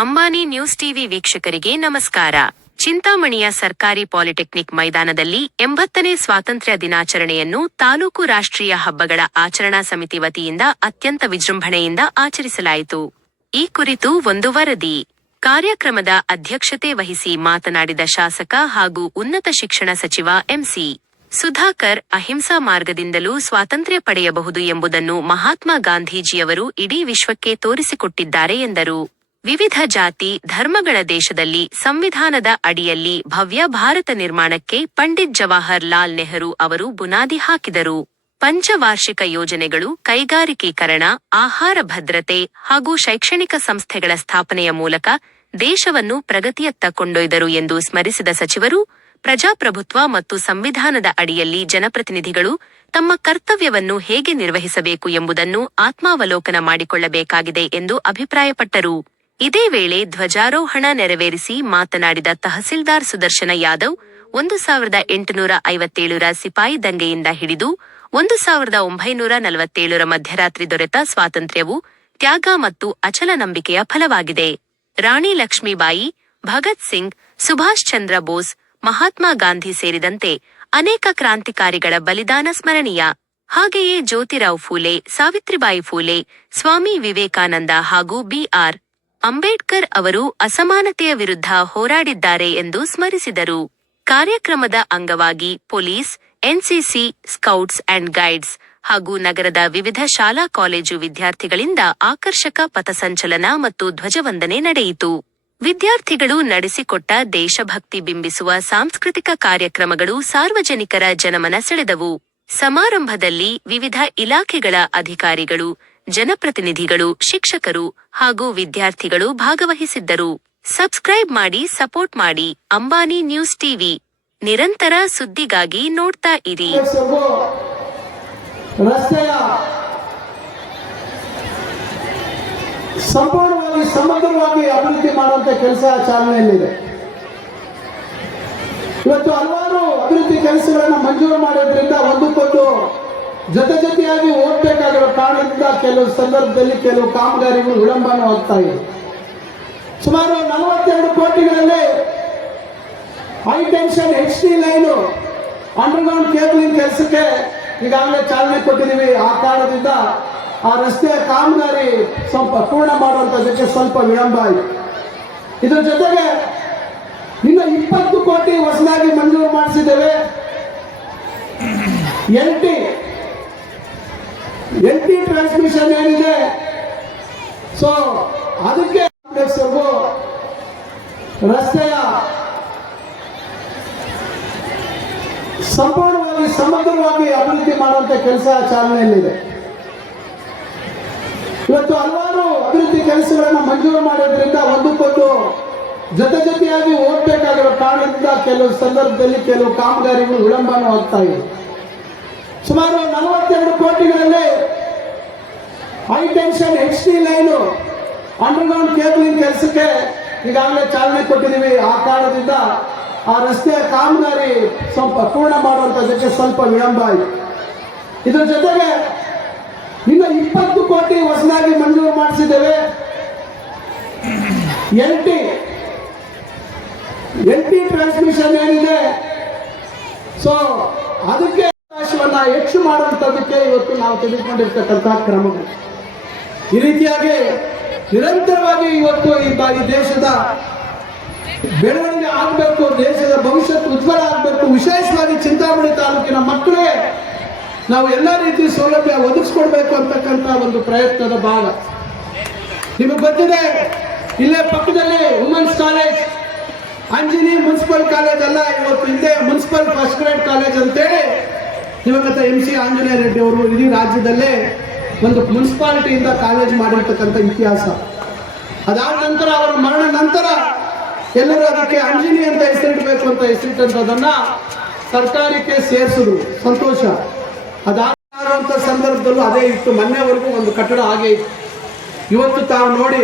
Ambani news TV ವೀಕ್ಷಕರಿಗೆ ನಮಸ್ಕಾರ. ಚಿಂತಾಮಣಿಯ ಸರ್ಕಾರಿ ಪಾಲಿಟೆಕ್ನಿಕ್ ಮೈದಾನದಲ್ಲಿ 80ನೇ ಸ್ವಾತಂತ್ರ್ಯ ದಿನಾಚರಣೆಯನ್ನು ತಾಲೂಕು ರಾಷ್ಟ್ರೀಯ ಹಬ್ಬಗಳ ಆಚರಣಾ ಸಮಿತಿ ವತಿಯಿಂದ ಅತ್ಯಂತ ವಿಜೃಂಭಣೆಯಿಂದ ಆಚರಿಸಲಾಯಿತು. ಈ ಕುರಿತು ಒಂದು ವರದಿ. ಕಾರ್ಯಕ್ರಮದ ಅಧ್ಯಕ್ಷತೆ ವಹಿಸಿ ಮಾತನಾಡಿದ ಶಾಸಕ ಹಾಗೂ ಉನ್ನತ ಶಿಕ್ಷಣ ಸಚಿವ ಎಂಸಿ ಸುಧಾಕರ್, ಅಹಿಂಸಾ ಮಾರ್ಗದಿಂದಲೂ ಸ್ವಾತಂತ್ರ್ಯ ಪಡೆಯಬಹುದು ಎಂಬುದನ್ನು ಮಹಾತ್ಮ ಗಾಂಧೀಜಿಯವರು ಇಡೀ ವಿಶ್ವಕ್ಕೆ ತೋರಿಸಿಕೊಟ್ಟಿದ್ದಾರೆ ಎಂದರು. ವಿವಿಧ ಜಾತಿ, ಧರ್ಮಗಳ ದೇಶದಲ್ಲಿ ಸಂವಿಧಾನದ ಅಡಿಯಲ್ಲಿ ಭವ್ಯ ಭಾರತ ನಿರ್ಮಾಣಕ್ಕೆ ಪಂಡಿತ್ ಜವಾಹರ್ ಲಾಲ್ ನೆಹರು ಅವರು ಬುನಾದಿ ಹಾಕಿದರು. ಪಂಚವಾರ್ಷಿಕ ಯೋಜನೆಗಳು, ಕೈಗಾರಿಕೀಕರಣ, ಆಹಾರ ಭದ್ರತೆ ಹಾಗೂ ಶೈಕ್ಷಣಿಕ ಸಂಸ್ಥೆಗಳ ಸ್ಥಾಪನೆಯ ಮೂಲಕ ದೇಶವನ್ನು ಪ್ರಗತಿಯತ್ತ ಕೊಂಡೊಯ್ದರು ಎಂದು ಸ್ಮರಿಸಿದ ಸಚಿವರು, ಪ್ರಜಾಪ್ರಭುತ್ವ ಮತ್ತು ಸಂವಿಧಾನದ ಅಡಿಯಲ್ಲಿ ಜನಪ್ರತಿನಿಧಿಗಳು ತಮ್ಮ ಕರ್ತವ್ಯವನ್ನು ಹೇಗೆ ನಿರ್ವಹಿಸಬೇಕು ಎಂಬುದನ್ನು ಆತ್ಮಾವಲೋಕನ ಮಾಡಿಕೊಳ್ಳಬೇಕಾಗಿದೆ ಎಂದು ಅಭಿಪ್ರಾಯಪಟ್ಟರು. ಇದೇ ವೇಳೆ ಧ್ವಜಾರೋಹಣ ನೆರವೇರಿಸಿ ಮಾತನಾಡಿದ ತಹಸೀಲ್ದಾರ್ ಸುದರ್ಶನ ಯಾದವ್, 1857ರ ಸಿಪಾಯಿ ದಂಗೆಯಿಂದ ಹಿಡಿದು 1947ರ ಮಧ್ಯರಾತ್ರಿ ದೊರೆತ ಸ್ವಾತಂತ್ರ್ಯವು ತ್ಯಾಗ ಮತ್ತು ಅಚಲ ನಂಬಿಕೆಯ ಫಲವಾಗಿದೆ. ರಾಣಿ ಲಕ್ಷ್ಮೀಬಾಯಿ, ಭಗತ್ ಸಿಂಗ್, ಸುಭಾಷ್ ಚಂದ್ರ ಬೋಸ್, ಮಹಾತ್ಮ ಗಾಂಧಿ ಸೇರಿದಂತೆ ಅನೇಕ ಕ್ರಾಂತಿಕಾರಿಗಳ ಬಲಿದಾನ ಸ್ಮರಣೀಯ. ಹಾಗೆಯೇ ಜ್ಯೋತಿರಾವ್ ಫೂಲೆ, ಸಾವಿತ್ರಿಬಾಯಿ ಫೂಲೆ, ಸ್ವಾಮಿ ವಿವೇಕಾನಂದ ಹಾಗೂ ಬಿ.ಆರ್. ಅಂಬೇಡ್ಕರ್ ಅವರು ಅಸಮಾನತೆಯ ವಿರುದ್ಧ ಹೋರಾಡಿದ್ದಾರೆ ಎಂದು ಸ್ಮರಿಸಿದರು. ಕಾರ್ಯಕ್ರಮದ ಅಂಗವಾಗಿ police, NCC, scouts and guides ಹಾಗೂ ನಗರದ ವಿವಿಧ ಶಾಲಾ ಕಾಲೇಜು ವಿದ್ಯಾರ್ಥಿಗಳಿಂದ ಆಕರ್ಷಕ ಪಥಸಂಚಲನ ಮತ್ತು ಧ್ವಜವಂದನೆ ನಡೆಯಿತು. ವಿದ್ಯಾರ್ಥಿಗಳು ನಡೆಸಿಕೊಟ್ಟ ದೇಶಭಕ್ತಿ ಬಿಂಬಿಸುವ ಸಾಂಸ್ಕೃತಿಕ ಕಾರ್ಯಕ್ರಮಗಳು ಸಾರ್ವಜನಿಕರ ಜನಮನ ಸೆಳೆದವು. ಸಮಾರಂಭದಲ್ಲಿ ವಿವಿಧ ಇಲಾಖೆಗಳ ಅಧಿಕಾರಿಗಳು, ಜನಪ್ರತಿನಿಧಿಗಳು, ಶಿಕ್ಷಕರು ಹಾಗೂ ವಿದ್ಯಾರ್ಥಿಗಳು ಭಾಗವಹಿಸಿದ್ದರು. ಸಬ್ಸ್ಕ್ರೈಬ್ ಮಾಡಿ, ಸಪೋರ್ಟ್ ಮಾಡಿ. ಅಂಬಾನಿ ನ್ಯೂಸ್ ಟಿವಿ, ನಿರಂತರ ಸುದ್ದಿಗಾಗಿ ನೋಡ್ತಾ ಇರಿ. ರಸ್ತೆಯ ಸಂಪೂರ್ಣವಾಗಿ ಸಮಗ್ರವಾಗಿ ಅಭಿವೃದ್ಧಿ ಮಾಡುವಂತ ಕೆಲಸ ಚಾಲನೆಯಲ್ಲಿದೆ. ಇವತ್ತು ಹಲವಾರು ಅಭಿವೃದ್ಧಿ ಕೆಲಸಗಳನ್ನು ಮಂಜೂರು ಮಾಡೋದ್ರಿಂದ ಒಂದಕ್ಕೊಂದು ಜೊತೆಯಾಗಿ ಹೋಗ್ಬೇಕಾಗಿರೋ ಕಾರಣದಿಂದ ಕೆಲವು ಸಂದರ್ಭದಲ್ಲಿ ಕೆಲವು ಕಾಮಗಾರಿಗಳು ವಿಳಂಬನೂ ಆಗ್ತಾ ಇದೆ. ಸುಮಾರು 42 ಕೋಟಿಗಳಲ್ಲಿ high tension HD line underground cabling ಕೆಲಸಕ್ಕೆ ಈಗಾಗಲೇ ಚಾಲನೆ ಕೊಟ್ಟಿದ್ದೀವಿ. ಆ ಕಾರಣದಿಂದ ಆ ರಸ್ತೆಯ ಕಾಮಗಾರಿ ಸ್ವಲ್ಪ ಪೂರ್ಣ ಮಾಡುವಂಥದ್ದಕ್ಕೆ ಸ್ವಲ್ಪ ವಿಳಂಬ ಆಯಿತು. ಇದರ ಜೊತೆಗೆ ಇನ್ನು 20 ಕೋಟಿ ಹೊಸದಾಗಿ ಮಂಜೂರು ಮಾಡಿಸಿದ್ದೇವೆ. ಎಲ್ ಟಿ ಟ್ರಾನ್ಸ್ಮಿಷನ್ ಏನಿದೆ, ಸೊ ಅದಕ್ಕೆ ರಸ್ತೆಯ ಸಂಪೂರ್ಣವಾಗಿ ಸಮಗ್ರವಾಗಿ ಅಭಿವೃದ್ಧಿ ಮಾಡುವಂತ ಕೆಲಸ ಚಾಲನೆಯಲ್ಲಿದೆ. ಇವತ್ತು ಹಲವಾರು ಅಭಿವೃದ್ಧಿ ಕೆಲಸಗಳನ್ನು ಮಂಜೂರು ಮಾಡೋದ್ರಿಂದ ಒಂದಕ್ಕೊಂದು ಜೊತೆಯಾಗಿ ಹೋಗ್ಬೇಕಾಗಿರೋ ಕಾರಣದಿಂದ ಕೆಲವು ಸಂದರ್ಭದಲ್ಲಿ ಕೆಲವು ಕಾಮಗಾರಿಗಳು ವಿಳಂಬನೂ ಆಗ್ತಾ ಇದೆ. ಸುಮಾರು 42 ಕೋಟಿಗಳಲ್ಲಿ high tension HD line underground cabling ಕೆಲಸಕ್ಕೆ ಈಗಾಗಲೇ ಚಾಲನೆ ಕೊಟ್ಟಿದ್ದೀವಿ. ಆ ಕಾರಣದಿಂದ ಆ ರಸ್ತೆಯ ಕಾಮಗಾರಿ ಸ್ವಲ್ಪ ಪೂರ್ಣ ಮಾಡುವಂಥದ್ದಕ್ಕೆ ಸ್ವಲ್ಪ ವಿಳಂಬ ಆಯಿತು. ಇದರ ಜೊತೆಗೆ ಇನ್ನು 20 ಕೋಟಿ ಹೊಸದಾಗಿ ಮಂಜೂರು ಮಾಡಿಸಿದ್ದೇವೆ. ಎಲ್ ಟಿ ಟ್ರಾನ್ಸ್ಮಿಷನ್ ಏನಿದೆ, ಸೊ ಅದಕ್ಕೆ ಅವಕಾಶವನ್ನ ಹೆಚ್ಚು ಮಾಡುವಂಥದ್ದಕ್ಕೆ ಇವತ್ತು ನಾವು ತೆಗೆದುಕೊಂಡಿರ್ತಕ್ಕಂಥ ಕ್ರಮಗಳು. ಈ ರೀತಿಯಾಗಿ ನಿರಂತರವಾಗಿ ಇವತ್ತು ಈ ದೇಶದ ಬೆಳವಣಿಗೆ ಆಗಬೇಕು, ದೇಶದ ಭವಿಷ್ಯತ್ತು ಉಜ್ವಲ ಆಗಬೇಕು. ವಿಶೇಷವಾಗಿ ಚಿಂತಾಮಣಿ ತಾಲೂಕಿನ ಮಕ್ಕಳಿಗೆ ನಾವು ಎಲ್ಲ ರೀತಿ ಸೌಲಭ್ಯ ಒದಗಿಸ್ಕೊಡ್ಬೇಕು ಅಂತಕ್ಕಂಥ ಒಂದು ಪ್ರಯತ್ನದ ಭಾಗ. ನಿಮಗೆ ಗೊತ್ತಿದೆ, ಇಲ್ಲೇ ಪಕ್ಕದಲ್ಲಿ women's college, Anjani municipal college ಅಲ್ಲ, ಇವತ್ತು ಇಲ್ಲೇ ಮುನ್ಸಿಪಲ್ ಫಸ್ಟ್ ಗ್ರೇಡ್ ಕಾಲೇಜ್ ಅಂತೇಳಿ ದಿವಂಗತ MC ಆಂಜನೇಯ ರೆಡ್ಡಿ ಅವರು ಇಡೀ ರಾಜ್ಯದಲ್ಲೇ ಒಂದು ಮುನ್ಸಿಪಾಲಿಟಿಯಿಂದ ಕಾಲೇಜ್ ಮಾಡಿರ್ತಕ್ಕಂಥ ಇತಿಹಾಸ. ಅದಾದ ನಂತರ ಅವರ ಮರಣ ನಂತರ ಎಲ್ಲರೂ ಅದಕ್ಕೆ ಅಂಜನಿ ಅಂತ ಹೆಸರಿಡಬೇಕು ಅಂತ ಹೆಸರಿಟ್ಟಂಥದನ್ನ ಸರ್ಕಾರಕ್ಕೆ ಸೇರಿಸಿದ್ರು. ಸಂತೋಷ. ಅದಾದಂಥ ಸಂದರ್ಭದಲ್ಲೂ ಅದೇ ಇತ್ತು. ಮೊನ್ನೆವರೆಗೂ ಒಂದು ಕಟ್ಟಡ ಹಾಗೆ ಇತ್ತು. ಇವತ್ತು ತಾವು ನೋಡಿ,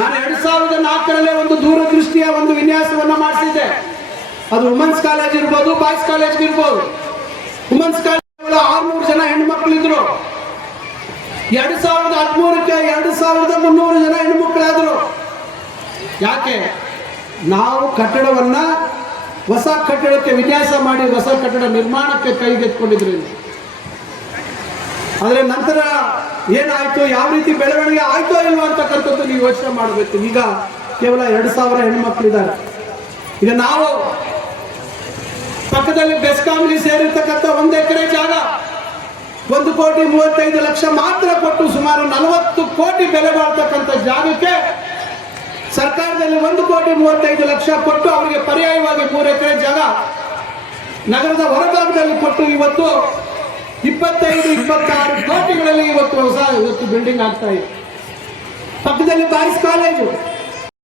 ನಾನು 2004ರಲ್ಲಿ ಒಂದು ದೂರದೃಷ್ಟಿಯ ಒಂದು ವಿನ್ಯಾಸವನ್ನ ಮಾಡಿಸಿದ್ದೆ. ಅದು ವುಮೆನ್ಸ್ ಕಾಲೇಜ್ ಇರ್ಬೋದು, ಬಾಯ್ಸ್ ಕಾಲೇಜ್ ಇರ್ಬೋದು. ವುಮೆನ್ಸ್ ಕಾಲೇಜ್ 600 ಜನ ಹೆಣ್ಮಕ್ಳಿದ್ರು. 2013ಕ್ಕೆ 2300 ಜನ ಹೆಣ್ಮಕ್ಳಾದ್ರು. ಯಾಕೆ? ನಾವು ಕಟ್ಟಡವನ್ನ ಹೊಸ ಕಟ್ಟಡಕ್ಕೆ ವಿನ್ಯಾಸ ಮಾಡಿ ಹೊಸ ಕಟ್ಟಡ ನಿರ್ಮಾಣಕ್ಕೆ ಕೈಗೆತ್ತಿಕೊಂಡಿದ್ರಿಂದ, ಆದರೆ ನಂತರ ಏನಾಯ್ತು, ಯಾವ ರೀತಿ ಬೆಳವಣಿಗೆ ಆಯ್ತೋ ಇಲ್ವೋ ಅಂತಕ್ಕಂಥದ್ದು ನೀವು ಯೋಚನೆ ಮಾಡಬೇಕು. ಈಗ ಕೇವಲ 2,000 ಹೆಣ್ಮಕ್ಳಿದ್ದಾರೆ. ಈಗ ನಾವು ಪಕ್ಕದಲ್ಲಿ ಬೆಸ್ಕಾಂಲಿ ಸೇರಿರ್ತಕ್ಕಂಥ 1 ಎಕರೆ ಜಾಗ 1,35,00,000 ಮಾತ್ರ ಕೊಟ್ಟು ಸುಮಾರು 40 ಕೋಟಿ ಬೆಲೆ ಬಾಳ್ತಕ್ಕಂಥ ಜಾಗಕ್ಕೆ ಸರ್ಕಾರದಲ್ಲಿ 1,35,00,000 ಕೊಟ್ಟು ಅವರಿಗೆ ಪರ್ಯಾಯವಾಗಿ 3 ಎಕರೆ ಜಾಗ ನಗರದ ಹೊರಭಾಗದಲ್ಲಿ ಕೊಟ್ಟು ಇವತ್ತು 25-26 ಕೋಟಿಗಳಲ್ಲಿ ಇವತ್ತು ಬಿಲ್ಡಿಂಗ್ ಆಗ್ತಾ ಇದೆ. ಪಕ್ಕದಲ್ಲಿ ಬಾಯ್ಸ್ ಕಾಲೇಜು.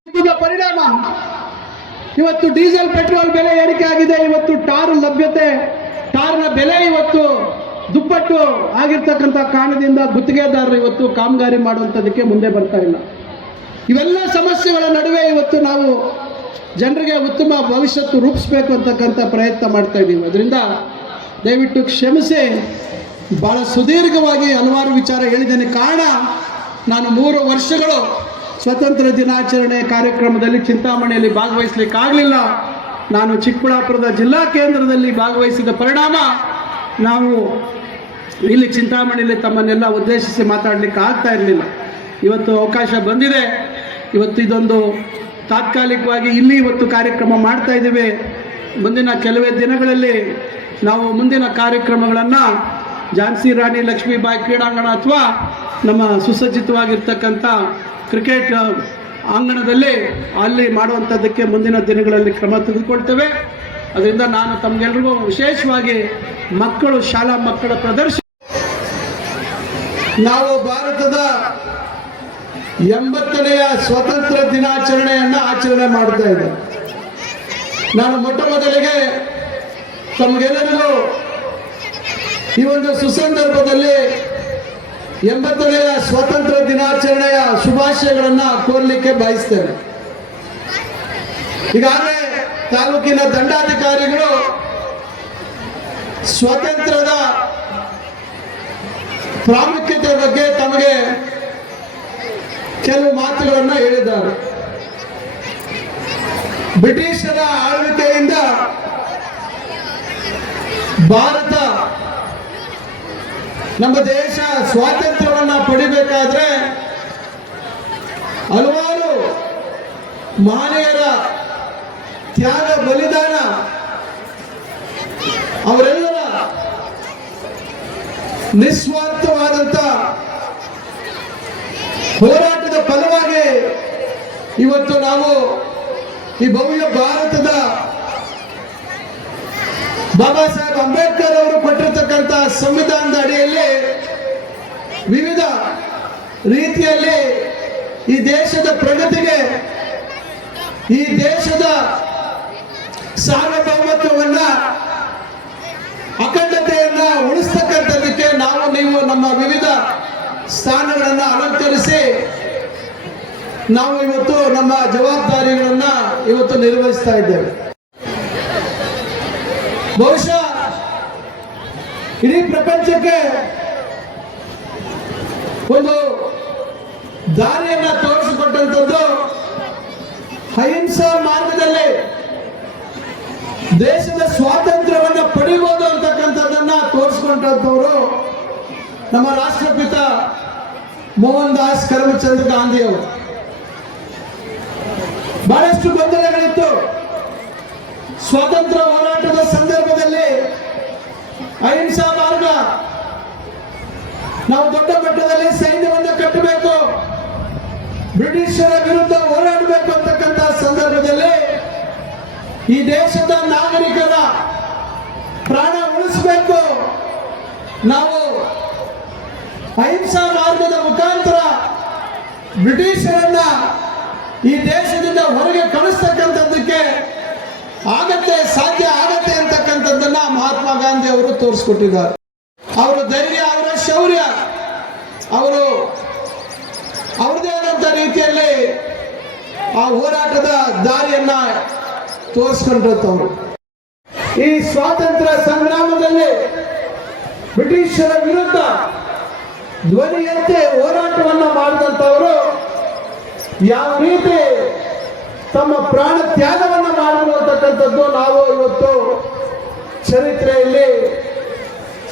ಇದರ ಪರಿಣಾಮ ಇವತ್ತು ಡೀಸೆಲ್ ಪೆಟ್ರೋಲ್ ಬೆಲೆ ಏರಿಕೆ ಆಗಿದೆ. ಇವತ್ತು ಟಾರ್ನ ಬೆಲೆ ಇವತ್ತು ದುಪ್ಪಟ್ಟು ಆಗಿರ್ತಕ್ಕಂಥ ಕಾರಣದಿಂದ ಗುತ್ತಿಗೆದಾರರು ಇವತ್ತು ಕಾಮಗಾರಿ ಮಾಡುವಂಥದ್ದಕ್ಕೆ ಮುಂದೆ ಬರ್ತಾ ಇಲ್ಲ. ಇವೆಲ್ಲ ಸಮಸ್ಯೆಗಳ ನಡುವೆ ಇವತ್ತು ನಾವು ಜನರಿಗೆ ಉತ್ತಮ ಭವಿಷ್ಯತ್ತು ರೂಪಿಸಬೇಕು ಅಂತಕ್ಕಂಥ ಪ್ರಯತ್ನ ಮಾಡ್ತಾ ಇದ್ದೀವಿ. ಅದರಿಂದ ದಯವಿಟ್ಟು ಕ್ಷಮಿಸಿ, ಬಹಳ ಸುದೀರ್ಘವಾಗಿ ಹಲವಾರು ವಿಚಾರ ಹೇಳಿದ್ದೇನೆ. ಕಾರಣ, ನಾನು 3 ವರ್ಷಗಳು ಸ್ವಾತಂತ್ರ್ಯ ದಿನಾಚರಣೆ ಕಾರ್ಯಕ್ರಮದಲ್ಲಿ ಚಿಂತಾಮಣಿಯಲ್ಲಿ ಭಾಗವಹಿಸಲಿಕ್ಕಾಗಲಿಲ್ಲ. ನಾನು ಚಿಕ್ಕಬಳ್ಳಾಪುರದ ಜಿಲ್ಲಾ ಕೇಂದ್ರದಲ್ಲಿ ಭಾಗವಹಿಸಿದ ಪರಿಣಾಮ ನಾವು ಇಲ್ಲಿ ಚಿಂತಾಮಣಿಯಲ್ಲಿ ತಮ್ಮನ್ನೆಲ್ಲ ಉದ್ದೇಶಿಸಿ ಮಾತಾಡಲಿಕ್ಕೆ ಆಗ್ತಾ ಇರಲಿಲ್ಲ. ಇವತ್ತು ಅವಕಾಶ ಬಂದಿದೆ. ಇವತ್ತು ಇದೊಂದು ತಾತ್ಕಾಲಿಕವಾಗಿ ಇಲ್ಲಿ ಇವತ್ತು ಕಾರ್ಯಕ್ರಮ ಮಾಡ್ತಾ ಇದ್ದೀವಿ. ಮುಂದಿನ ಕೆಲವೇ ದಿನಗಳಲ್ಲಿ ನಾವು ಮುಂದಿನ ಕಾರ್ಯಕ್ರಮಗಳನ್ನು ಝಾನ್ಸಿ ರಾಣಿ ಲಕ್ಷ್ಮೀಬಾಯಿ ಕ್ರೀಡಾಂಗಣ ಅಥವಾ ನಮ್ಮ ಸುಸಜ್ಜಿತವಾಗಿರ್ತಕ್ಕಂಥ ಕ್ರಿಕೆಟ್ ಅಂಗಣದಲ್ಲಿ ಅಲ್ಲಿ ಮಾಡುವಂಥದ್ದಕ್ಕೆ ಮುಂದಿನ ದಿನಗಳಲ್ಲಿ ಕ್ರಮ ತೆಗೆದುಕೊಳ್ತೇವೆ. ಅದರಿಂದ ನಾನು ತಮಗೆಲ್ರಿಗೂ ವಿಶೇಷವಾಗಿ ಶಾಲಾ ಮಕ್ಕಳ ಪ್ರದರ್ಶನ, ನಾವು ಭಾರತದ 80ನೇ ಸ್ವಾತಂತ್ರ್ಯ ದಿನಾಚರಣೆಯನ್ನು ಆಚರಣೆ ಮಾಡ್ತಾ ಇದ್ದೇವೆ. ನಾನು ಮೊಟ್ಟ ಮೊದಲಿಗೆ ತಮಗೆಲ್ಲರಿಗೂ ಈ ಒಂದು ಸುಸಂದರ್ಭದಲ್ಲಿ 80ನೇ ಸ್ವಾತಂತ್ರ್ಯ ದಿನಾಚರಣೆಯ ಶುಭಾಶಯಗಳನ್ನು ಕೋರಲಿಕ್ಕೆ ಬಯಸ್ತೇನೆ. ಈಗಾಗಲೇ ತಾಲೂಕಿನ ದಂಡಾಧಿಕಾರಿಗಳು ಸ್ವಾತಂತ್ರ್ಯದ ಪ್ರಾಮುಖ್ಯತೆ ಬಗ್ಗೆ ತಮಗೆ ಕೆಲವು ಮಾತುಗಳನ್ನು ಹೇಳಿದ್ದಾರೆ. ಬ್ರಿಟಿಷರ ಆಳ್ವಿಕೆಯಿಂದ ಭಾರತ, ನಮ್ಮ ದೇಶ ಸ್ವಾತಂತ್ರ್ಯವನ್ನ ಪಡಿಬೇಕಾದ್ರೆ ಹಲವಾರು ಮಹನೀಯರ ತ್ಯಾಗ ಬಲಿದಾನ, ಅವರೆಲ್ಲರ ನಿಸ್ವಾರ್ಥವಾದಂತ ಹೋರಾಟದ ಫಲವಾಗಿ ಇವತ್ತು ನಾವು ಈ ಭವ್ಯ ಭಾರತದ ಬಾಬಾ ಸಾಹೇಬ್ ಅಂಬೇಡ್ಕರ್ ಅವರು ಕೊಟ್ಟಿರ್ತಕ್ಕಂಥ ಸಂವಿಧಾನದ ಅಡಿಯಲ್ಲಿ ವಿವಿಧ ರೀತಿಯಲ್ಲಿ ಈ ದೇಶದ ಪ್ರಗತಿಗೆ, ಈ ದೇಶದ ಸಾರ್ವಭೌಮತ್ವವನ್ನ, ಅಖಂಡತೆಯನ್ನ ಉಳಿಸ್ತಕ್ಕಂಥದ್ದಕ್ಕೆ ನೀವು ನಮ್ಮ ವಿವಿಧ ಸ್ಥಾನಗಳನ್ನು ಅಲಂಕರಿಸಿ ನಾವು ಇವತ್ತು ನಮ್ಮ ಜವಾಬ್ದಾರಿಗಳನ್ನ ಇವತ್ತು ನಿರ್ವಹಿಸ್ತಾ ಇದ್ದೇವೆ. ಬಹುಶಃ ಇಡೀ ಪ್ರಪಂಚಕ್ಕೆ ಒಂದು ದಾರಿಯನ್ನ ತೋರಿಸಿಕೊಟ್ಟಂಥದ್ದು, ಅಹಿಂಸಾ ಮಾರ್ಗದಲ್ಲಿ ದೇಶದ ಸ್ವಾತಂತ್ರ್ಯವನ್ನ ಪಡಿಬಹುದು ಅಂತಕ್ಕಂಥದ್ದನ್ನ ತೋರಿಸಿಕೊಂಡಂಥವರು ನಮ್ಮ ರಾಷ್ಟ್ರಪಿತ ಮೋಹನ್ ದಾಸ್ ಕರಮಚಂದ್ ಗಾಂಧಿ ಅವರು. ಬಹಳಷ್ಟು ಗೊಂದಲಗಳಿತ್ತು. ಸ್ವಾತಂತ್ರ್ಯ ಹೋರಾಟದ ಸಂದರ್ಭದಲ್ಲಿ ಅಹಿಂಸಾ ಮಾರ್ಗ, ನಾವು ದೊಡ್ಡ ಮಟ್ಟದಲ್ಲಿ ಸೈನ್ಯವನ್ನು ಕಟ್ಟಬೇಕು, ಬ್ರಿಟಿಷರ ವಿರುದ್ಧ ಹೋರಾಡಬೇಕು ಅಂತಕ್ಕಂಥ ಸಂದರ್ಭದಲ್ಲಿ ಈ ದೇಶದ ನಾಗರಿಕರ ಪ್ರಾಣ ಉಳಿಸಬೇಕು, ನಾವು ಅಹಿಂಸಾ ಮಾರ್ಗದ ಮುಖಾಂತರ ಬ್ರಿಟಿಷರನ್ನ ಈ ದೇಶದಿಂದ ಹೊರಗೆ ಕಳಿಸ್ತಕ್ಕಂಥದ್ದಕ್ಕೆ ಸಾಧ್ಯ ಆಗತ್ತೆ ಅಂತಕ್ಕಂಥದ್ದನ್ನ ಮಹಾತ್ಮ ಗಾಂಧಿ ಅವರು ತೋರಿಸ್ಕೊಟ್ಟಿದ್ದಾರೆ. ಅವರ ಧೈರ್ಯ, ಅವರ ಶೌರ್ಯ, ಅವರು ಅವ್ರದೇ ಆದಂಥ ರೀತಿಯಲ್ಲಿ ಆ ಹೋರಾಟದ ದಾರಿಯನ್ನ ತೋರಿಸ್ಕೊಂಡ್ರವರು. ಈ ಸ್ವಾತಂತ್ರ್ಯ ಸಂಗ್ರಾಮದಲ್ಲಿ ಬ್ರಿಟಿಷರ ವಿರುದ್ಧ ಧ್ವನಿ ಎತ್ತಿ ಹೋರಾಟವನ್ನು ಮಾಡಿದಂಥವರು ಯಾವ ರೀತಿ ತಮ್ಮ ಪ್ರಾಣ ತ್ಯಾಗವನ್ನು ಮಾಡಿರುವಂತಕ್ಕಂಥದ್ದು ನಾವು ಇವತ್ತು ಚರಿತ್ರೆಯಲ್ಲಿ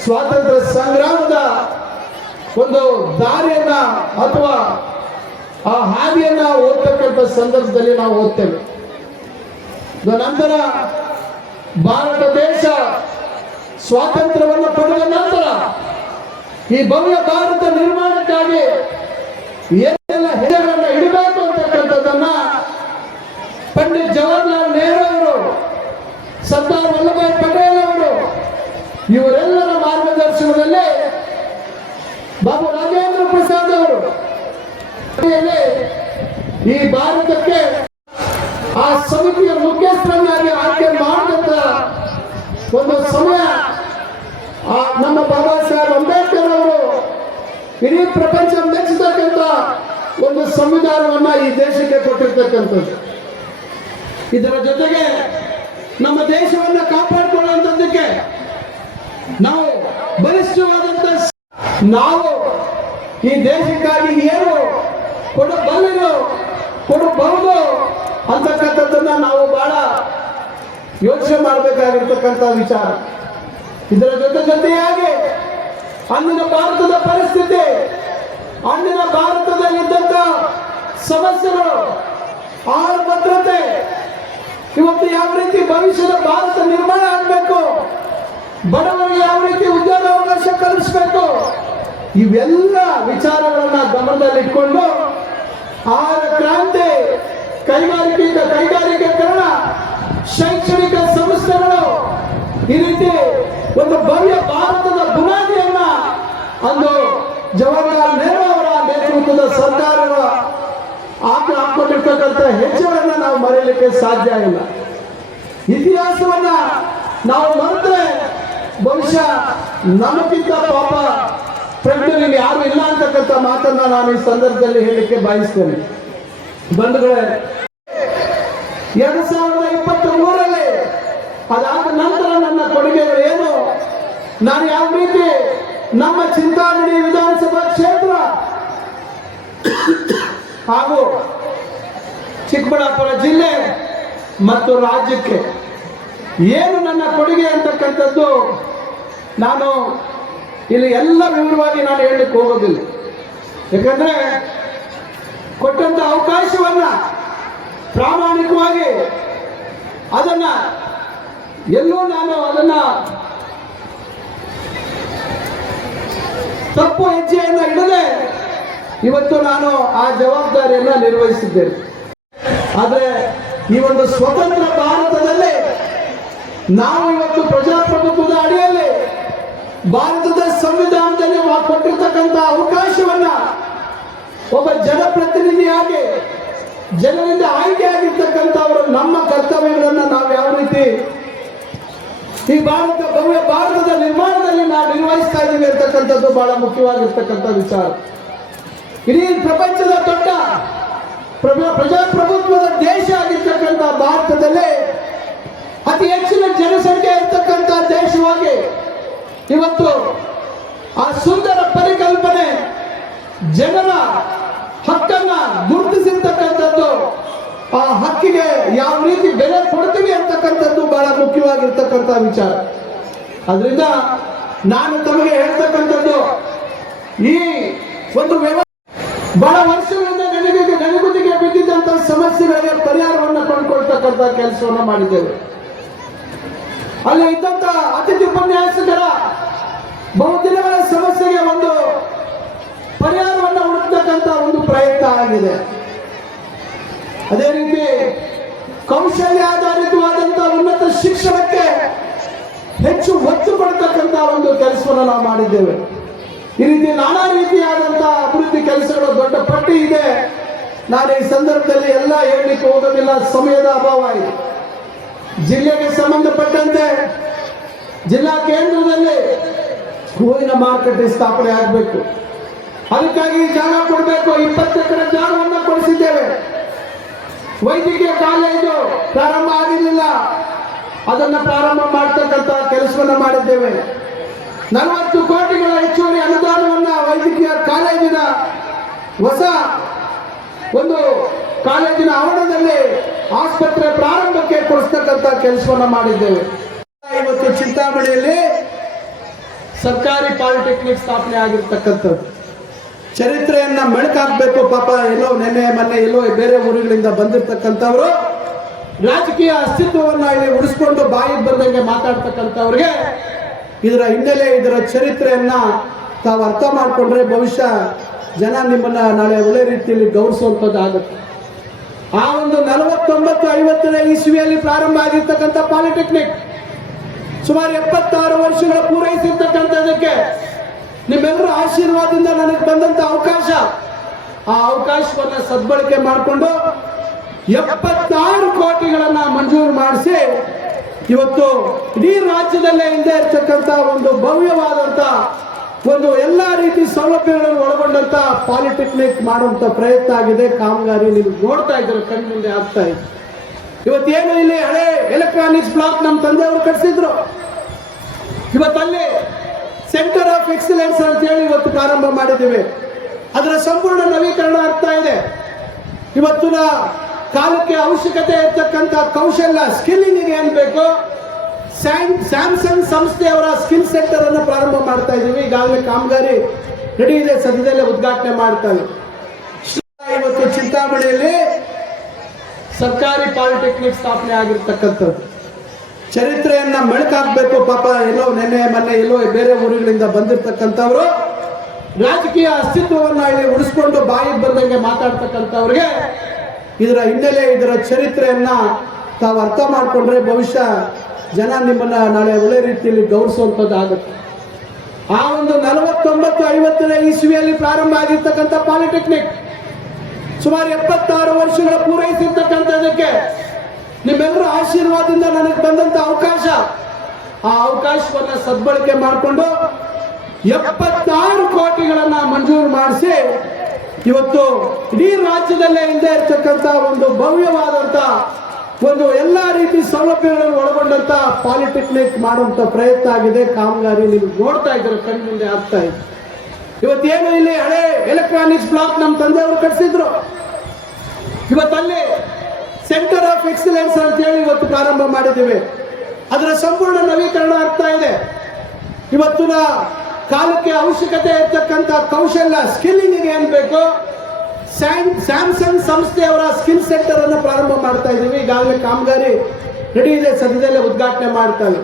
ಸ್ವಾತಂತ್ರ್ಯ ಸಂಗ್ರಾಮದ ಒಂದು ದಾರಿಯನ್ನ ಅಥವಾ ಆ ಹಾದಿಯನ್ನ ಓದ್ತಕ್ಕಂಥ ಸಂದರ್ಭದಲ್ಲಿ ನಾವು ಓದ್ತೇವೆ. ನಂತರ ಭಾರತ ದೇಶ ಸ್ವಾತಂತ್ರ್ಯವನ್ನು ಪಡೆದ ನಂತರ ಈ ಭವ್ಯ ಭಾರತ ನಿರ್ಮಾಣಕ್ಕಾಗಿ ಏನೆಲ್ಲ ಹೆಜ್ಜೆಗಳನ್ನು ಇಡಬೇಕು ಅಂತಕ್ಕಂಥದ್ದನ್ನ ಪಂಡಿತ್ ಜವಾಹರ್ಲಾಲ್ ನೆಹರು ಅವರು, ಸರ್ದಾರ್ ವಲ್ಲಭಾಯ್ ಪಟೇಲ್ ಅವರು, ಇವರೆಲ್ಲರ ಮಾರ್ಗದರ್ಶನದಲ್ಲಿ ಬಾಬು ರಾಜೇಂದ್ರ ಪ್ರಸಾದ್ ಅವರು ಈ ಭಾರತಕ್ಕೆ ಆ ಸಮಿತಿಯ ಮುಖ್ಯಸ್ಥರನ್ನಾಗಿ ಆಯ್ಕೆ ಮಾಡಿದಂತ ಒಂದು ಸಮಯ ನಮ್ಮ ಬಾಬಾ ಸಾಹೇಬ್ ಅಂಬೇಡ್ಕರ್ ಅವರು ಇಡೀ ಪ್ರಪಂಚ ಮೆಚ್ಚತಕ್ಕಂಥ ಒಂದು ಸಂವಿಧಾನವನ್ನ ಈ ದೇಶಕ್ಕೆ ಕೊಟ್ಟಿರ್ತಕ್ಕಂಥದ್ದು. ಇದರ ಜೊತೆಗೆ ನಮ್ಮ ದೇಶವನ್ನ ಕಾಪಾಡಿಕೊಳ್ಳುವಂಥದ್ದಕ್ಕೆ ನಾವು ಬಲಿಷ್ಠವಾದಂತ ನಾವು ಈ ದೇಶಕ್ಕಾಗಿ ಏನು ಕೊಡಬಹುದು ಅಂತಕ್ಕಂಥದ್ದನ್ನ ನಾವು ಬಹಳ ಯೋಚನೆ ಮಾಡಬೇಕಾಗಿರ್ತಕ್ಕಂಥ ವಿಚಾರ. ಇದರ ಜೊತೆಯಾಗಿ ಅಂದಿನ ಭಾರತದ ಪರಿಸ್ಥಿತಿ, ಅಂದಿನ ಭಾರತದಲ್ಲಿದ್ದಂಥ ಸಮಸ್ಯೆಗಳು, ಆಹಾರ ಭದ್ರತೆ, ಇವತ್ತು ಯಾವ ರೀತಿ ಭವಿಷ್ಯದ ಭಾರತ ನಿರ್ಮಾಣ ಆಗಬೇಕು, ಬಡವರಿಗೆ ಯಾವ ರೀತಿ ಉದ್ಯೋಗಾವಕಾಶ ಕಲ್ಪಿಸಬೇಕು, ಇವೆಲ್ಲ ವಿಚಾರಗಳನ್ನ ಗಮನದಲ್ಲಿಟ್ಕೊಂಡು ಆಹಾರ ಕ್ರಾಂತಿ, ಕೈಗಾರಿಕೀಕರಣ, ಶೈಕ್ಷಣಿಕ ಸಂಸ್ಥೆಗಳು, ಈ ರೀತಿ ಒಂದು ಭವ್ಯ ಭಾರತದ ಬುನಾದಿಯನ್ನ ಅಂದು ಜವಾಹರ್ಲಾಲ್ ನೆಹರು ಅವರ ನೇತೃತ್ವದ ಸರ್ಕಾರಗಳ ಹಾಕೊಂಡಿರ್ತಕ್ಕಂಥ ಹೆಜ್ಜೆಗಳನ್ನ ನಾವು ಮರೆಯಲಿಕ್ಕೆ ಸಾಧ್ಯ ಇಲ್ಲ. ಇತಿಹಾಸವನ್ನ ನಾವು ಮರೆತರೆ ಬಹುಶಃ ನಮಗಿಂತ ಪಾಪ ಪ್ರಜ್ಞೆಯಲ್ಲಿ ಯಾರು ಇಲ್ಲ ಅಂತಕ್ಕಂಥ ಮಾತನ್ನ ನಾನು ಈ ಸಂದರ್ಭದಲ್ಲಿ ಹೇಳಲಿಕ್ಕೆ ಬಯಸ್ತೇನೆ. ಬಂಧುಗಳೇ, 2023ರಲ್ಲಿ ಅದಾದ ನಂತರ ನನ್ನ ಕೊಡುಗೆಗಳು ಏನು, ನಾನು ಯಾವ ರೀತಿ ನಮ್ಮ ಚಿಂತಾಮಣಿ ವಿಧಾನಸಭಾ ಕ್ಷೇತ್ರ ಹಾಗೂ ಚಿಕ್ಕಬಳ್ಳಾಪುರ ಜಿಲ್ಲೆ ಮತ್ತು ರಾಜ್ಯಕ್ಕೆ ಏನು ನನ್ನ ಕೊಡುಗೆ ಅಂತಕ್ಕಂಥದ್ದು ನಾನು ಇಲ್ಲಿ ಎಲ್ಲ ವಿವರವಾಗಿ ನಾನು ಹೇಳಲಿಕ್ಕೆ ಹೋಗೋದಿಲ್ಲ. ಯಾಕಂದ್ರೆ ಕೊಟ್ಟಂತ ಅವಕಾಶವನ್ನ ಪ್ರಾಮಾಣಿಕವಾಗಿ ಅದನ್ನ ಎಲ್ಲೂ ನಾನು ಅದನ್ನ ತಪ್ಪು ಹೆಜ್ಜೆಯನ್ನ ಇಡದೆ ಇವತ್ತು ನಾನು ಆ ಜವಾಬ್ದಾರಿಯನ್ನ ನಿರ್ವಹಿಸಿದ್ದೇನೆ. ಆದರೆ ಈ ಒಂದು ಸ್ವತಂತ್ರ ಭಾರತದಲ್ಲಿ ನಾವು ಇವತ್ತು ಪ್ರಜಾಪ್ರಭುತ್ವದ ಅಡಿಯಲ್ಲಿ ಭಾರತದ ಸಂವಿಧಾನದಲ್ಲಿ ಕೊಟ್ಟಿರ್ತಕ್ಕಂಥ ಅವಕಾಶವನ್ನ ಒಬ್ಬ ಜನಪ್ರತಿನಿಧಿಯಾಗಿ ಜನರಿಂದ ಆಯ್ಕೆಯಾಗಿರ್ತಕ್ಕಂಥವರು ನಮ್ಮ ಕರ್ತವ್ಯಗಳನ್ನ ನಾವು ಯಾವ ರೀತಿ ಈ ಭವ್ಯ ಭಾರತದ ನಿರ್ಮಾಣದಲ್ಲಿ ನಾವು ನಿರ್ವಹಿಸ್ತಾ ಇದ್ದೀವಿ ಅಂತಕ್ಕಂಥದ್ದು ಬಹಳ ಮುಖ್ಯವಾಗಿರ್ತಕ್ಕಂಥ ವಿಚಾರ. ಇಡೀ ಪ್ರಪಂಚದ ದೊಡ್ಡ ಪ್ರಜಾಪ್ರಭುತ್ವದ ದೇಶ ಆಗಿರ್ತಕ್ಕಂಥ ಭಾರತದಲ್ಲಿ ಅತಿ ಹೆಚ್ಚಿನ ಜನಸಂಖ್ಯೆ ಇರ್ತಕ್ಕಂಥ ದೇಶವಾಗಿ ಇವತ್ತು ಆ ಸುಂದರ ಪರಿಕಲ್ಪನೆ, ಜನರ ಹಕ್ಕನ್ನ ಗುರುತಿಸಿರ್ತಕ್ಕಂಥದ್ದು, ಆ ಹಕ್ಕಿಗೆ ಯಾವ ರೀತಿ ಬೆಲೆ ಕೊಡ್ತೀವಿ ಅಂತಕ್ಕಂಥದ್ದು ಬಹಳ ಮುಖ್ಯವಾಗಿರ್ತಕ್ಕಂಥ ವಿಚಾರ. ಅದರಿಂದ ನಾನು ತಮಗೆ ಹೇಳ್ತಕ್ಕಂಥದ್ದು, ಈ ಒಂದು ಬಹಳ ವರ್ಷಗಳಿಂದ ಗಣಿಗುದಿಗೆ ಬಿದ್ದಿದ್ದಂಥ ಸಮಸ್ಯೆಗಳಿಗೆ ಪರಿಹಾರವನ್ನು ಕಂಡುಕೊಳ್ತಕ್ಕಂಥ ಕೆಲಸವನ್ನು ಮಾಡಿದ್ದೇವೆ. ಅಲ್ಲಿ ಇದ್ದಂತ ಅತಿಥಿ ಉಪನ್ಯಾಸಕರ ಬಹುದಿನಗಳ ಸಮಸ್ಯೆಗೆ ಒಂದು ಪರಿಹಾರವನ್ನು ಹುಡುಕ್ತಕ್ಕಂಥ ಒಂದು ಪ್ರಯತ್ನ ಆಗಿದೆ. ಅದೇ ರೀತಿ ಕೌಶಲ್ಯ ಆಧಾರಿತವಾದಂಥ ಉನ್ನತ ಶಿಕ್ಷಣಕ್ಕೆ ಹೆಚ್ಚು ಒತ್ತು ಕೊಡ್ತಕ್ಕಂಥ ಒಂದು ಕೆಲಸವನ್ನು ನಾವು ಮಾಡಿದ್ದೇವೆ. ಈ ರೀತಿ ನಾನಾ ರೀತಿಯಾದಂಥ ಅಭಿವೃದ್ಧಿ ಕೆಲಸಗಳು ದೊಡ್ಡ ಪಟ್ಟಿ ಇದೆ. ನಾನು ಈ ಸಂದರ್ಭದಲ್ಲಿ ಎಲ್ಲ ಹೇಳಲಿಕ್ಕೆ ಹೋಗೋದಿಲ್ಲ, ಸಮಯದ ಅಭಾವ ಇದೆ. ಜಿಲ್ಲೆಗೆ ಸಂಬಂಧಪಟ್ಟಂತೆ ಜಿಲ್ಲಾ ಕೇಂದ್ರದಲ್ಲಿ ಹೂವಿನ ಮಾರುಕಟ್ಟೆ ಸ್ಥಾಪನೆ ಆಗಬೇಕು. ಅದಕ್ಕಾಗಿ ಜಾಗ ಕೊಡಬೇಕು. 20 ಎಕರೆ ಜಾಗವನ್ನು ಕೊಡಿಸಿದ್ದೇವೆ. ವೈದ್ಯಕೀಯ ಕಾಲೇಜು ಪ್ರಾರಂಭ ಆಗಿರಲಿಲ್ಲ, ಅದನ್ನು ಪ್ರಾರಂಭ ಮಾಡತಕ್ಕಂಥ ಕೆಲಸವನ್ನು ಮಾಡಿದ್ದೇವೆ. 40 ಕೋಟಿಗಳ ಹೆಚ್ಚುವರಿ ಅನುದಾನವನ್ನು ವೈದ್ಯಕೀಯ ಕಾಲೇಜಿನ ಹೊಸ ಒಂದು ಕಾಲೇಜಿನ ಆವರಣದಲ್ಲಿ ಆಸ್ಪತ್ರೆ ಪ್ರಾರಂಭಕ್ಕೆ ಕೊಡಿಸ್ತಕ್ಕಂಥ ಕೆಲಸವನ್ನ ಮಾಡಿದ್ದೇವೆ. ಇವತ್ತು ಚಿಂತಾಮಣಿಯಲ್ಲಿ ಸರ್ಕಾರಿ ಪಾಲಿಟೆಕ್ನಿಕ್ ಸ್ಥಾಪನೆ ಆಗಿರ್ತಕ್ಕಂಥದ್ದು ಚರಿತ್ರೆಯನ್ನ ಮೆಳಕಾಕ್ಬೇಕು. ಪಾಪ ಎಲ್ಲೋ ನೆನ್ನೆ ಮೊನ್ನೆ ಎಲ್ಲೋ ಬೇರೆ ಊರುಗಳಿಂದ ಬಂದಿರತಕ್ಕಂಥವ್ರು ರಾಜಕೀಯ ಅಸ್ತಿತ್ವವನ್ನ ಇಲ್ಲಿ ಉಳಿಸ್ಕೊಂಡು ಬಾಯಿಗೆ ಬಂದಂಗೆ ಮಾತಾಡ್ತಕ್ಕಂಥವ್ರಿಗೆ ಇದರ ಹಿನ್ನೆಲೆ, ಇದರ ಚರಿತ್ರೆಯನ್ನ ತಾವು ಅರ್ಥ ಮಾಡಿಕೊಂಡ್ರೆ ಬಹುಶಃ ಜನ ನಿಮ್ಮನ್ನ ನಾಳೆ ಒಳ್ಳೆ ರೀತಿಯಲ್ಲಿ ಗೌರವಿಸುವಂಥದ್ದಾಗುತ್ತೆ. ಆ ಒಂದು 49-50ನೇ ಇಸ್ವಿಯಲ್ಲಿ ಪ್ರಾರಂಭ ಆಗಿರ್ತಕ್ಕಂಥ ಪಾಲಿಟೆಕ್ನಿಕ್ ಸುಮಾರು 76 ವರ್ಷಗಳ ಪೂರೈಸಿರ್ತಕ್ಕಂಥದಕ್ಕೆ ನಿಮ್ಮೆಲ್ಲರ ಆಶೀರ್ವಾದದಿಂದ ನನಗೆ ಬಂದಂತ ಅವಕಾಶ, ಆ ಅವಕಾಶವನ್ನ ಸದ್ಬಳಕೆ ಮಾಡಿಕೊಂಡು 76 ಕೋಟಿಗಳನ್ನ ಮಂಜೂರು ಮಾಡಿಸಿ ಇವತ್ತು ಇಡೀ ರಾಜ್ಯದಲ್ಲೇ ಇಲ್ಲದೆ ಇರ್ತಕ್ಕಂಥ ಒಂದು ಭವ್ಯವಾದಂತ ಒಂದು ಎಲ್ಲಾ ರೀತಿ ಸೌಲಭ್ಯಗಳನ್ನು ಒಳಗೊಂಡಂತ ಪಾಲಿಟೆಕ್ನಿಕ್ ಮಾಡುವಂತ ಪ್ರಯತ್ನ ಆಗಿದೆ. ಕಾಮಗಾರಿ ನೀವು ನೋಡ್ತಾ ಇದ್ದಾರೆ, ಕಣ್ಣು ಮುಂದೆ ಆಗ್ತಾ ಇದೆ. ಇವತ್ತೇನು ಇಲ್ಲಿ ಹಳೆ ಎಲೆಕ್ಟ್ರಾನಿಕ್ಸ್ ಬ್ಲಾಕ್ ನಮ್ಮ ತಂದೆಯವರು ಕಟ್ಟಿಸಿದ್ರು, ಇವತ್ತಲ್ಲಿ ಸೆಂಟರ್ ಆಫ್ ಎಕ್ಸಲೆನ್ಸ್ ಅಂತ ಹೇಳಿ ಇವತ್ತು ಪ್ರಾರಂಭ ಮಾಡಿದ್ದೇವೆ. ಅದರ ಸಂಪೂರ್ಣ ನವೀಕರಣ ಆಗ್ತಾ ಇದೆ. ಇವತ್ತಿನ ಕಾಲಕ್ಕೆ ಅವಶ್ಯಕತೆ ಇರ್ತಕ್ಕಂಥ ಕೌಶಲ್ಯ ಸ್ಕಿಲ್ಲಿಂಗ್ ಏನ್ ಬೇಕು, ಸ್ಯಾಮ್ಸಂಗ್ ಸಂಸ್ಥೆಯವರ ಸ್ಕಿಲ್ ಸೆಂಟರ್ ಅನ್ನು ಪ್ರಾರಂಭ ಮಾಡ್ತಾ ಇದ್ದೀವಿ. ಈಗಾಗಲೇ ಕಾಮಗಾರಿ ರೆಡಿ ಇದೆ, ಸದ್ಯದಲ್ಲೇ ಉದ್ಘಾಟನೆ ಮಾಡ್ತಾರೆ. ಇವತ್ತು ಚಿಂತಾಮಣಿಯಲ್ಲಿ ಸರ್ಕಾರಿ ಪಾಲಿಟೆಕ್ನಿಕ್ ಸ್ಥಾಪನೆ ಆಗಿರ್ತಕ್ಕಂಥದ್ದು ಚರಿತ್ರೆಯನ್ನ ಮೆಳಕಾಕ್ಬೇಕು. ಪಾಪ ಎಲ್ಲೋ ನೆನ್ನೆ ಮೊನ್ನೆ ಎಲ್ಲೋ ಬೇರೆ ಊರುಗಳಿಂದ ಬಂದಿರತಕ್ಕಂಥವ್ರು ರಾಜಕೀಯ ಅಸ್ತಿತ್ವವನ್ನ ಇಲ್ಲಿ ಉಳಿಸ್ಕೊಂಡು ಬಾಯಿಗೆ ಬಂದಂಗೆ ಮಾತಾಡ್ತಕ್ಕಂಥವ್ರಿಗೆ ಇದರ ಹಿನ್ನೆಲೆ, ಇದರ ಚರಿತ್ರೆಯನ್ನ ತಾವು ಅರ್ಥ ಮಾಡಿಕೊಂಡ್ರೆ ಬಹುಶಃ ಜನ ನಿಮ್ಮನ್ನ ನಾಳೆ ಒಳ್ಳೆ ರೀತಿಯಲ್ಲಿ ಗೌರವಿಸುವಂಥದ್ದಾಗುತ್ತೆ. ಆ ಒಂದು 49-50ನೇ ಇಸ್ವಿಯಲ್ಲಿ ಪ್ರಾರಂಭ ಆಗಿರ್ತಕ್ಕಂಥ ಪಾಲಿಟೆಕ್ನಿಕ್ ಸುಮಾರು 76 ವರ್ಷಗಳ ಪೂರೈಸಿರ್ತಕ್ಕಂಥದಕ್ಕೆ ನಿಮ್ಮೆಲ್ಲರ ಆಶೀರ್ವಾದದಿಂದ ನನಗೆ ಬಂದಂತ ಅವಕಾಶ, ಆ ಅವಕಾಶವನ್ನ ಸದ್ಬಳಕೆ ಮಾಡಿಕೊಂಡು 76 ಕೋಟಿಗಳನ್ನ ಮಂಜೂರು ಮಾಡಿಸಿ ಇವತ್ತು ಇಡೀ ರಾಜ್ಯದಲ್ಲೇ ಇಲ್ಲದೆ ಇರ್ತಕ್ಕಂಥ ಒಂದು ಭವ್ಯವಾದಂತ ಒಂದು ಎಲ್ಲಾ ರೀತಿ ಸೌಲಭ್ಯಗಳನ್ನು ಒಳಗೊಂಡಂತ ಪಾಲಿಟೆಕ್ನಿಕ್ ಮಾಡುವಂತ ಪ್ರಯತ್ನ ಆಗಿದೆ. ಕಾಮಗಾರಿ ನೀವು ನೋಡ್ತಾ ಇದ್ದಾರೆ, ಕಣ್ಣು ಮುಂದೆ ಆಗ್ತಾ ಇದೆ. ಇವತ್ತೇನು ಇಲ್ಲಿ ಹಳೆ ಎಲೆಕ್ಟ್ರಾನಿಕ್ಸ್ ಬ್ಲಾಕ್ ನಮ್ಮ ತಂದೆಯವರು ಕಟ್ಟಿಸಿದ್ರು, ಇವತ್ತಲ್ಲಿ ಸೆಂಟರ್ ಆಫ್ ಎಕ್ಸಲೆನ್ಸ್ ಅಂತ ಹೇಳಿ ಇವತ್ತು ಪ್ರಾರಂಭ ಮಾಡಿದ್ದೇವೆ. ಅದರ ಸಂಪೂರ್ಣ ನವೀಕರಣ ಆಗ್ತಾ ಇದೆ. ಇವತ್ತಿನ ಕಾಲಕ್ಕೆ ಅವಶ್ಯಕತೆ ಇರ್ತಕ್ಕಂಥ ಕೌಶಲ್ಯ ಸ್ಕಿಲ್ಲಿಂಗ್ ಏನ್ ಬೇಕು, ಸ್ಯಾಮ್ಸಂಗ್ ಸಂಸ್ಥೆಯವರ ಸ್ಕಿಲ್ ಸೆಂಟರ್ ಅನ್ನು ಪ್ರಾರಂಭ ಮಾಡ್ತಾ ಇದ್ದೀವಿ. ಈಗಾಗಲೇ ಕಾಮಗಾರಿ ರೆಡಿ ಇದೆ, ಸದ್ಯದಲ್ಲೇ ಉದ್ಘಾಟನೆ ಮಾಡ್ತಾರೆ.